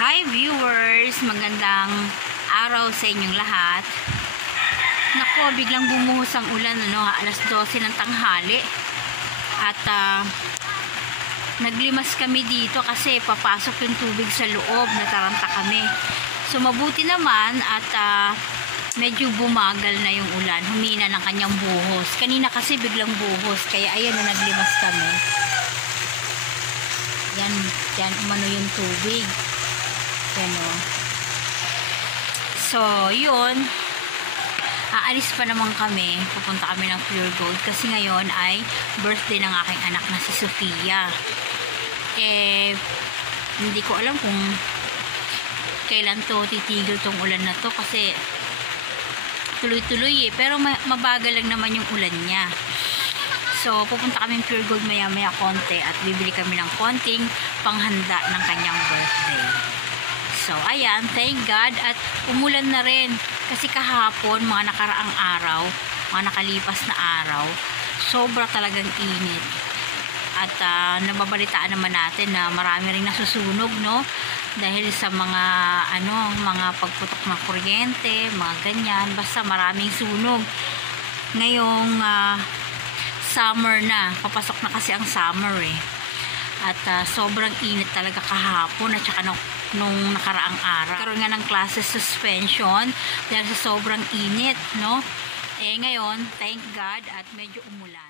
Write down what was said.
Hi viewers! Magandang araw sa inyong lahat. Nako, biglang bumuhos ang ulan, alas 12 ng tanghali. At naglimas kami dito kasi papasok yung tubig sa loob, nataranta kami. So mabuti naman at medyo bumagal na yung ulan, humina ng kanyang buhos. Kanina kasi biglang buhos, kaya ayan naglimas kami. Yan umano yung tubig. So, yun. Aalis pa naman kami. Pupunta kami ng Pure Gold kasi ngayon ay birthday ng aking anak na si Sofia. Hindi ko alam kung kailan to titigil tong ulan na to kasi tuloy-tuloy pero mabagal lang naman yung ulan niya. So, pupunta kami ng Pure Gold maya-maya konti at bibili kami ng konting panghanda ng kanyang birthday. So, ayan, thank God. At umulan na rin. Kasi kahapon, mga nakaraang araw, mga nakalipas na araw, sobra talagang init. At nababalitaan naman natin na marami rin nasusunog, no? Dahil sa mga, mga pagputok ng kuryente, mga ganyan. Basta maraming sunog. Ngayong summer na. Papasok na kasi ang summer, eh. At sobrang init talaga kahapon at saka nung nakaraang araw. Karoon nga ng classes suspension dahil sa sobrang init, no? Ngayon, thank God at medyo umulan.